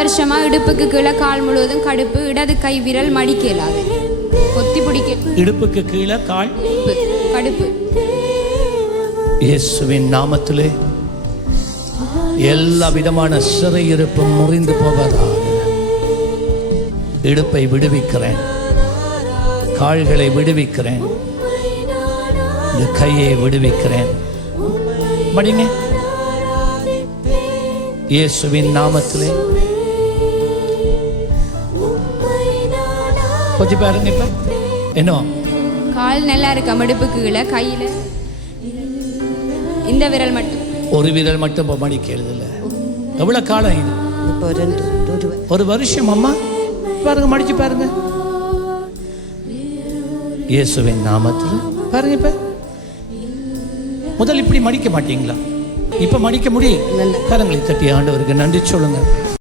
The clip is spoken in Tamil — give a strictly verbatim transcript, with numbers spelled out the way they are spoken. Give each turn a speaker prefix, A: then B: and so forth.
A: வருஷமா இடுப்புக்கு கீழே கால் முழுவதும் கடுப்பு, இடது கை விரல் மடிக்க இயலாது, கொத்தி பிடிக்க.
B: இடுப்புக்கு கீழே கால்
A: கடுப்பு.
B: இயேசுவின் நாமத்திலே எல்லா விதமான சிறையிருப்பும் முறிந்து போவதாக இடுப்பை விடுவிக்கிறேன், கால்களை விடுவிக்கிறேன், இந்த கையை விடுவிக்கிறேன். மடிங்க. இயேசுவின் நாமத்திலே கொஞ்சம் பாருங்க. இப்ப என்ன
A: கால் நல்லா இருக்க, இடுப்புக்கு கீழே கையில இந்த விரல் மட்டும்,
B: ஒரு விரல் மட்டும் இப்போ மடிக்கிறது இல்லை. எவ்வளவு காலம் இது? ஒரு வருஷம். அம்மா பாருங்க, மடிச்சு பாருங்க. இயேசுவின் நாமத்தில் பாருங்க. இப்ப முதல் இப்படி மடிக்க மாட்டீங்களா? இப்ப மடிக்க முடியும். கரங்களை தட்டி ஆண்டவருக்கு நன்றி சொல்லுங்க.